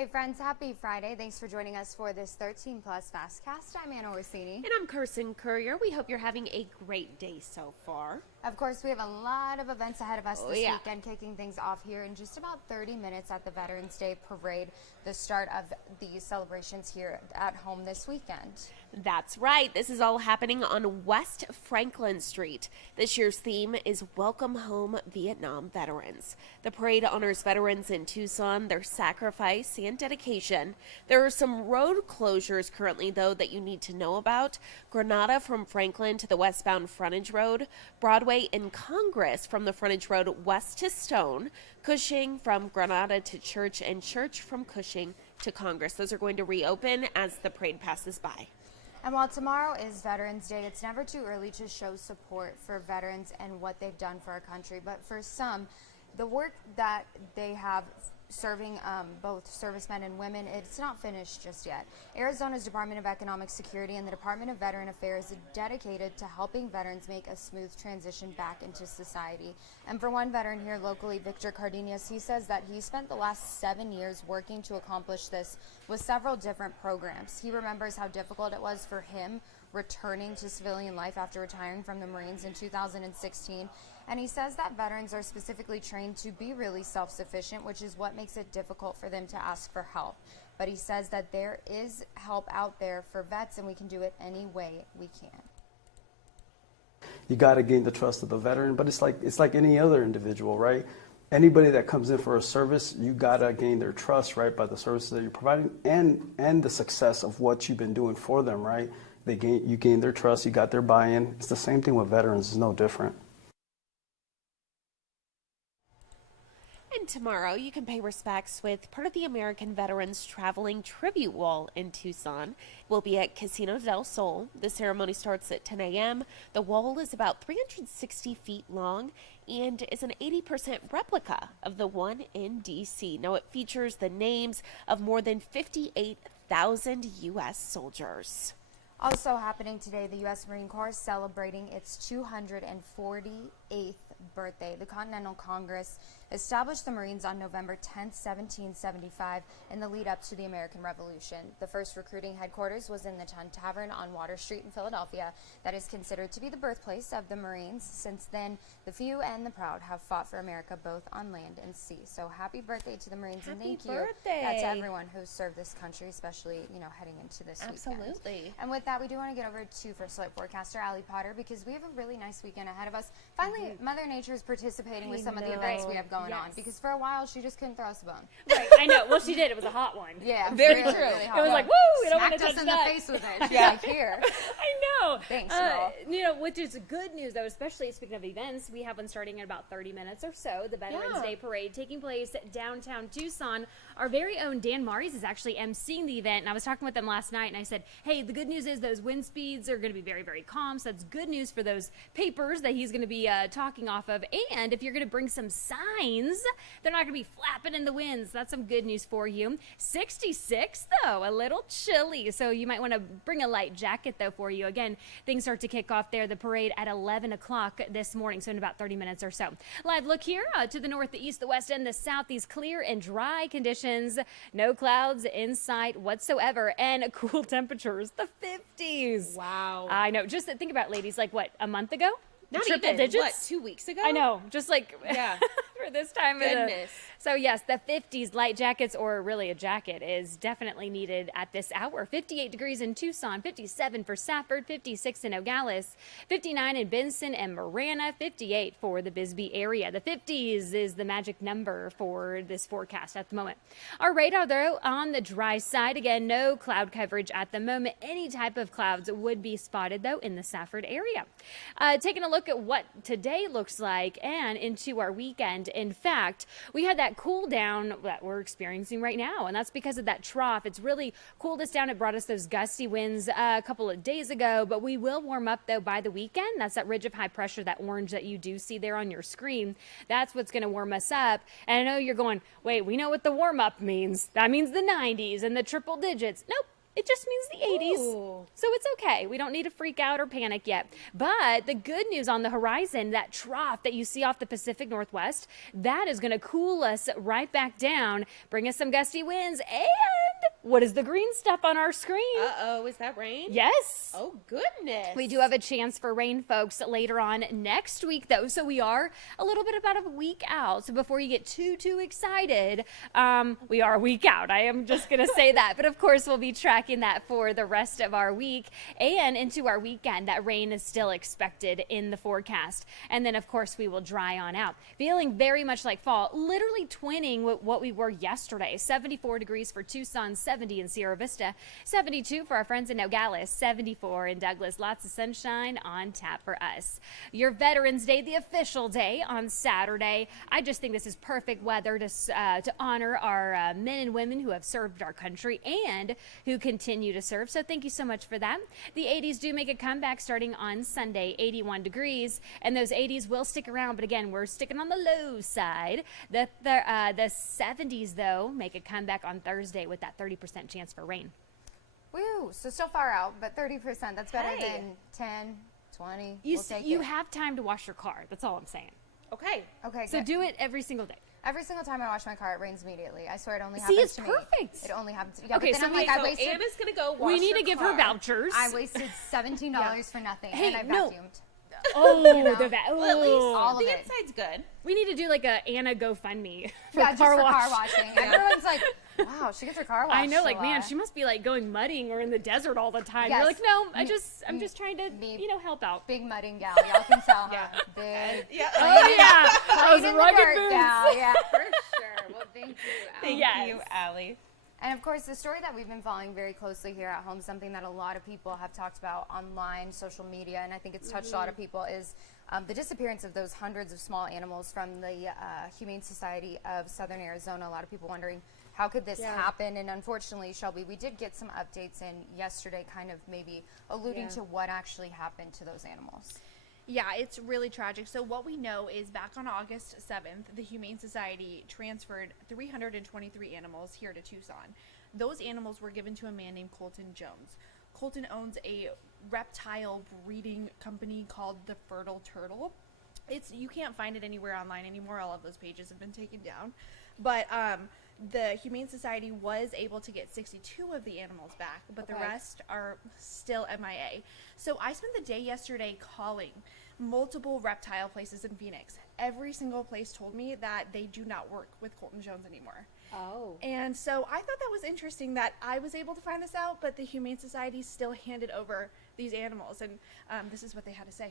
Hey friends, happy Friday. Thanks for joining us for this 13 Plus FastCast. I'm Anna Orsini. And I'm Kirsten Courier. We hope you're having a great day so far. Of course, we have a lot of events ahead of us this yeah. weekend, kicking things off here in just about 30 minutes at the Veterans Day Parade, the start of the celebrations here at home this weekend. That's right. This is all happening on West Franklin Street. This year's theme is Welcome Home Vietnam Veterans. The parade honors veterans in Tucson, their sacrifice and dedication. There are some road closures currently, though, that you need to know about. Granada from Franklin to the westbound frontage road, Broadway and Congress from the frontage road west to Stone, Cushing from Granada to Church, and Church from Cushing to Congress. Those are going to reopen as the parade passes by. And while tomorrow is Veterans Day, it's never too early to show support for veterans and what they've done for our country. But for some, the work that they have serving both servicemen and women, it's not finished just yet. Arizona's Department of Economic Security and the Department of Veteran Affairs are dedicated to helping veterans make a smooth transition back into society. And for one veteran here locally, Victor Cardenas, he says that he spent the last 7 years working to accomplish this with several different programs. He remembers how difficult it was for him returning to civilian life after retiring from the Marines in 2016. And he says that veterans are specifically trained to be really self-sufficient, which is what makes it difficult for them to ask for help. But he says that there is help out there for vets, and we can do it any way we can. You got to gain the trust of the veteran, but it's like any other individual, right? Anybody that comes in for a service, you got to gain their trust, right, by the services that you're providing and the success of what you've been doing for them, right? You gain their trust, you got their buy-in. It's the same thing with veterans. It's no different. And tomorrow, you can pay respects with part of the American Veterans Traveling Tribute Wall in Tucson. We'll be at Casino del Sol. The ceremony starts at 10 a.m. The wall is about 360 feet long and is an 80% replica of the one in D.C. Now, it features the names of more than 58,000 U.S. soldiers. Also happening today, the U.S. Marine Corps is celebrating its 248th birthday. The Continental Congress established the Marines on November 10, 1775, in the lead up to the American Revolution. The first recruiting headquarters was in the Tun Tavern on Water Street in Philadelphia. That is considered to be the birthplace of the Marines. Since then, the few and the proud have fought for America both on land and sea. So happy birthday to the Marines, and thank you to everyone who served this country, especially, heading into this weekend. Absolutely. And with that, we do want to get over to First Alert forecaster Allie Potter, because we have a really nice weekend ahead of us. Finally, Mother Nature is participating with some of the events we have going on, because for a while she just couldn't throw us a bone. Right, I know. Well, she did. It was a hot one. Yeah, very really, true. Really hot It was one. like, woo! We don't want to Smacked touch us in that. the face with it. She's like, here. I know. Thanks, girl. Which is good news, though, especially speaking of events. We have one starting in about 30 minutes or so. The Veterans Day Parade taking place downtown Tucson. Our very own Dan Maries is actually emceeing the event, and I was talking with them last night, and I said, hey, the good news is those wind speeds are going to be very, very calm, so that's good news for those papers that he's going to be talking off of. And if you're going to bring some signs, they're not going to be flapping in the winds. That's some good news for you. 66, though, a little chilly, so you might want to bring a light jacket, though, for you. Again, things start to kick off there, the parade at 11 o'clock this morning, so in about 30 minutes or so. Live look here to the north, the east, the west, and the south. These clear and dry conditions. No clouds in sight whatsoever, and cool temperatures, the 50s. Wow. I know. Just think about it, ladies, like what, a month ago? Not Triple even, digits? what, 2 weeks ago? I know. Just like Yeah. for this time of Goodness. So yes, the 50s, light jackets or really a jacket is definitely needed at this hour. 58 degrees in Tucson, 57 for Safford, 56 in Nogales, 59 in Benson and Marana, 58 for the Bisbee area. The 50s is the magic number for this forecast at the moment. Our radar, though, on the dry side. Again, no cloud coverage at the moment. Any type of clouds would be spotted, though, in the Safford area. Taking a look at what today looks like and into our weekend. In fact, we had that cool down that we're experiencing right now, and that's because of that trough. It's really cooled us down. It brought us those gusty winds a couple of days ago, but we will warm up, though, by the weekend. That's that ridge of high pressure, that orange that you do see there on your screen. That's what's going to warm us up. And I know you're going, wait, we know what the warm up means. That means the 90s and the triple digits. Nope. It just means the 80s. Ooh. So it's okay. We don't need to freak out or panic yet. But the good news on the horizon, that trough that you see off the Pacific Northwest, that is going to cool us right back down, bring us some gusty winds. And what is the green stuff on our screen? Uh-oh, is that rain? Yes. Oh, goodness. We do have a chance for rain, folks, later on next week, though. So we are a little bit about a week out. So before you get too excited, we are a week out. I am just going to say that. But of course, we'll be tracking that for the rest of our week and into our weekend. That rain is still expected in the forecast. And then, of course, we will dry on out. Feeling very much like fall, literally twinning with what we were yesterday. 74 degrees for Tucson, 70 in Sierra Vista, 72 for our friends in Nogales, 74 in Douglas. Lots of sunshine on tap for us. Your Veterans Day, the official day on Saturday. I just think this is perfect weather to honor our men and women who have served our country and who continue to serve. So thank you so much for that. The 80s do make a comeback starting on Sunday, 81 degrees, and those 80s will stick around. But again, we're sticking on the low side. The 70s, though, make a comeback on Thursday with that 30% chance for rain. Woo! So still far out, but 30%. That's better Hey. than 10, 20. You We'll take you it. have time to wash your car. That's all I'm saying. Okay. Okay, So good. do it every single day. Every single time I wash my car, it rains immediately. I swear it only See, happens it's to perfect. me. It only happens. Yeah, Okay, but then so I'm we- like, I So wasted. Anna's going to go wash We need her to give car. her vouchers. I wasted $17 for nothing, Hey, and I no. vacuumed. Oh, know? the Well, at least All of the it. inside's good. we need to do like a Anna GoFundMe for Yeah, just car for wash. car washing. Everyone's like, wow, she gets her car washed. I know, a like, man, lot. she must be like going mudding or in the desert all the time. Yes. You're like, no, I'm just trying to, me- help out. Big mudding gal. Y'all can tell. Yeah. Huh? Big. Yeah. Oh yeah, those Playing in the rugged dirt boots. gal. Yeah, for sure. Well, thank you. Thank Yes. you, Allie. And of course, the story that we've been following very closely here at home, something that a lot of people have talked about online, social media, and I think it's touched a lot of people, is the disappearance of those hundreds of small animals from the Humane Society of Southern Arizona. A lot of people wondering, how could this happen? And unfortunately, Shelby, we did get some updates in yesterday, kind of maybe alluding to what actually happened to those animals. Yeah, it's really tragic. So what we know is back on August 7th, the Humane Society transferred 323 animals here to Tucson. Those animals were given to a man named Colton Jones. Colton owns a reptile breeding company called the Fertile Turtle. You can't find it anywhere online anymore. All of those pages have been taken down. But the Humane Society was able to get 62 of the animals back, but the rest are still MIA. So I spent the day yesterday calling multiple reptile places in Phoenix. Every single place told me that they do not work with Colton Jones anymore. Oh. And so I thought that was interesting that I was able to find this out, but the Humane Society still handed over these animals. And this is what they had to say.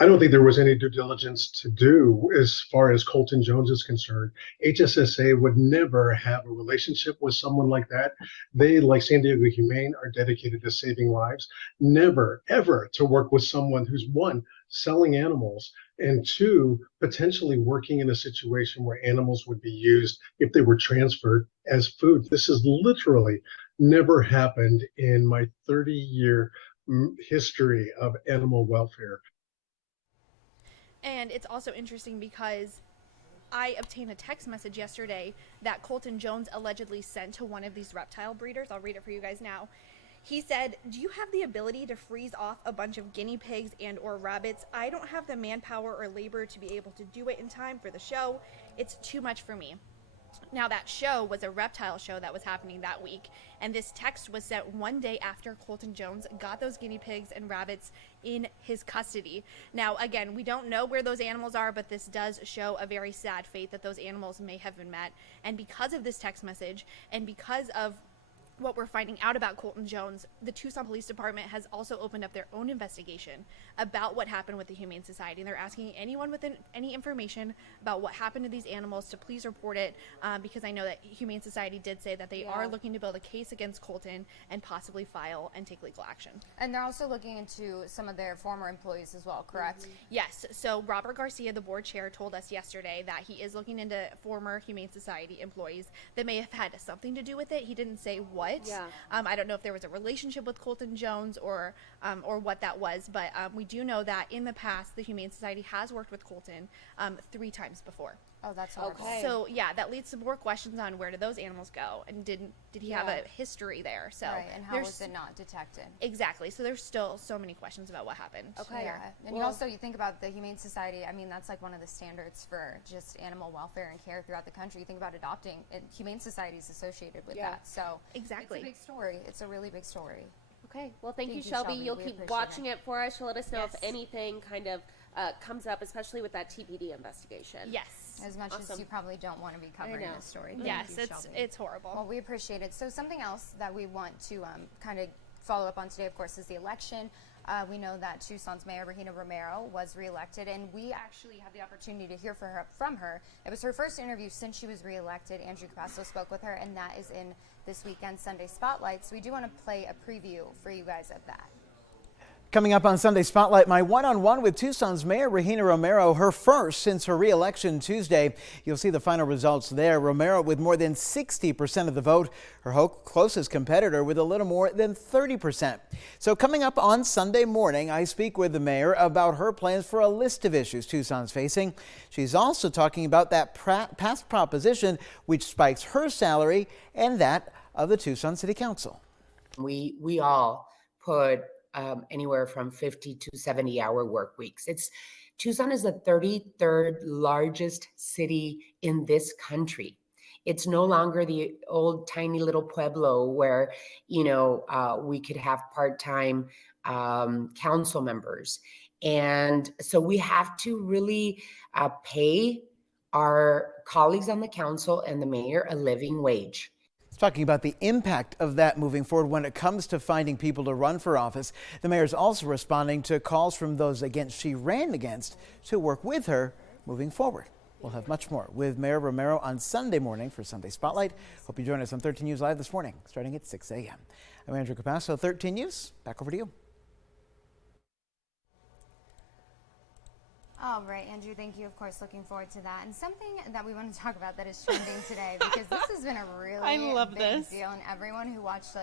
I don't think there was any due diligence to do as far as Colton Jones is concerned. HSSA would never have a relationship with someone like that. They, like San Diego Humane, are dedicated to saving lives. Never, ever to work with someone who's, one, selling animals, and two, potentially working in a situation where animals would be used if they were transferred as food. This has literally never happened in my 30-year history of animal welfare. And it's also interesting because I obtained a text message yesterday that Colton Jones allegedly sent to one of these reptile breeders. I'll read it for you guys now. He said, "Do you have the ability to freeze off a bunch of guinea pigs and or rabbits? I don't have the manpower or labor to be able to do it in time for the show. It's too much for me." Now, that show was a reptile show that was happening that week, and this text was sent one day after Colton Jones got those guinea pigs and rabbits in his custody. Now, again, we don't know where those animals are, but this does show a very sad fate that those animals may have been met. And because of this text message, and because of what we're finding out about Colton Jones, the Tucson Police Department has also opened up their own investigation about what happened with the Humane Society. And they're asking anyone with any information about what happened to these animals to please report it, because I know that Humane Society did say that they are looking to build a case against Colton and possibly file and take legal action. And they're also looking into some of their former employees as well, correct? Yes. So Robert Garcia, the board chair, told us yesterday that he is looking into former Humane Society employees that may have had something to do with it. He didn't say what. Yeah. I don't know if there was a relationship with Colton Jones or what that was, but we do know that in the past the Humane Society has worked with Colton 3 times before. Oh, that's horrible. Okay. So yeah, that leads to more questions on where did those animals go, and did he have a history there? So Right, and how was it not detected? Exactly. So there's still so many questions about what happened. Okay. Yeah, and you think about the Humane Society. I mean, that's like one of the standards for just animal welfare and care throughout the country. You think about adopting, and Humane Society is associated with that. So Exactly. it's a big story. It's a really big story. Okay. Well, thank you, Thank you, Shelby. Shelby. You'll We keep appreciate watching it. it for us. You'll let us know if Yes. anything kind of comes up, especially with that TPD investigation. Yes. As much as Awesome. you probably don't want to be covering know. this story. Thank Yes, you, it's Shelby. horrible. Well, we appreciate it. So something else that we want to kind of follow up on today, of course, is the election. We know that Tucson's Mayor Regina Romero was reelected, and we actually had the opportunity to hear from her. It was her first interview since she was reelected. Andrew Capasso spoke with her, and that is in this weekend's Sunday Spotlight. So we do want to play a preview for you guys of that. Coming up on Sunday Spotlight, my one-on-one with Tucson's Mayor Regina Romero, her first since her re-election Tuesday. You'll see the final results there. Romero with more than 60% of the vote. Her closest competitor with a little more than 30%. So coming up on Sunday morning, I speak with the mayor about her plans for a list of issues Tucson's facing. She's also talking about that past proposition which spikes her salary and that of the Tucson City Council. We all put anywhere from 50 to 70-hour work weeks. Tucson is the 33rd largest city in this country. It's no longer the old tiny little pueblo where, we could have part-time council members. And so we have to really pay our colleagues on the council and the mayor a living wage. Talking about the impact of that moving forward when it comes to finding people to run for office. The mayor is also responding to calls from those she ran against to work with her moving forward. We'll have much more with Mayor Romero on Sunday morning for Sunday Spotlight. Hope you join us on 13 News Live this morning, starting at 6 a.m. I'm Andrew Capasso, 13 News. Back over to you. All right, Andrew, thank you. Of course, looking forward to that. And something that we want to talk about that is trending today, because this has been a really big deal. And everyone who watched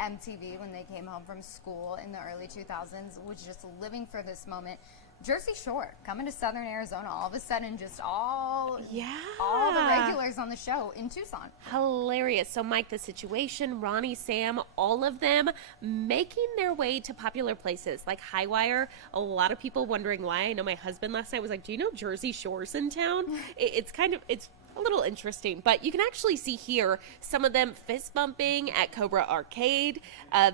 MTV when they came home from school in the early 2000s was just living for this moment. Jersey Shore coming to Southern Arizona, all of a sudden, just all the regulars on the show in Tucson. Hilarious. So Mike, The Situation, Ronnie, Sam, all of them making their way to popular places like Highwire. A lot of people wondering why. I know my husband last night was like, do you know Jersey Shore's in town? It's a little interesting, but you can actually see here some of them fist bumping at Cobra Arcade.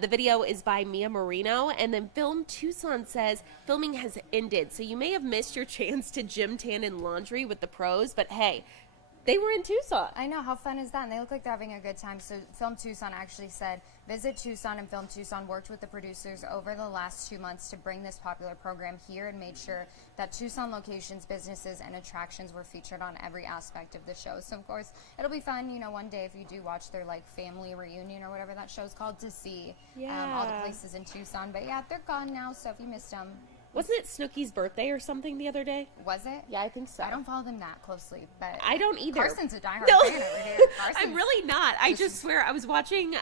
The video is by Mia Marino, and then Film Tucson says filming has ended, so you may have missed your chance to gym, tan, and laundry with the pros, but hey, they were in Tucson. I know, how fun is that? And they look like they're having a good time. So Film Tucson actually said, Visit Tucson and Film Tucson worked with the producers over the last 2 months to bring this popular program here and made sure that Tucson locations, businesses, and attractions were featured on every aspect of the show. So, of course, it'll be fun, one day if you do watch their, family reunion or whatever that show's called, to see all the places in Tucson. But, yeah, they're gone now, so if you missed them. Wasn't it Snooki's birthday or something the other day? Was it? Yeah, I think so. I don't follow them that closely, but I don't either. Carson's a diehard fan over here. I'm really not. I just swear I was watching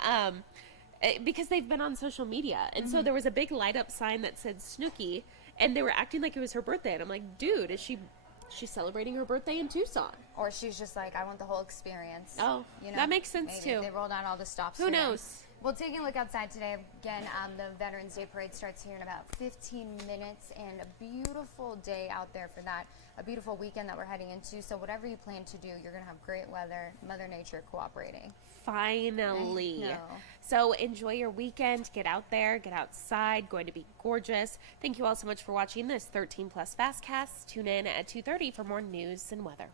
because they've been on social media, and so there was a big light up sign that said Snooki, and they were acting like it was her birthday, and I'm like, dude, is she's celebrating her birthday in Tucson? Or she's just like, I want the whole experience. Oh, that makes sense maybe too. They rolled out all the stops. Who knows? Well, taking a look outside today, again, the Veterans Day Parade starts here in about 15 minutes, and a beautiful day out there for that. A beautiful weekend that we're heading into, so whatever you plan to do, you're going to have great weather, Mother Nature cooperating. Finally. No. So enjoy your weekend. Get out there. Get outside. Going to be gorgeous. Thank you all so much for watching this 13 Plus FastCast. Tune in at 2:30 for more news and weather.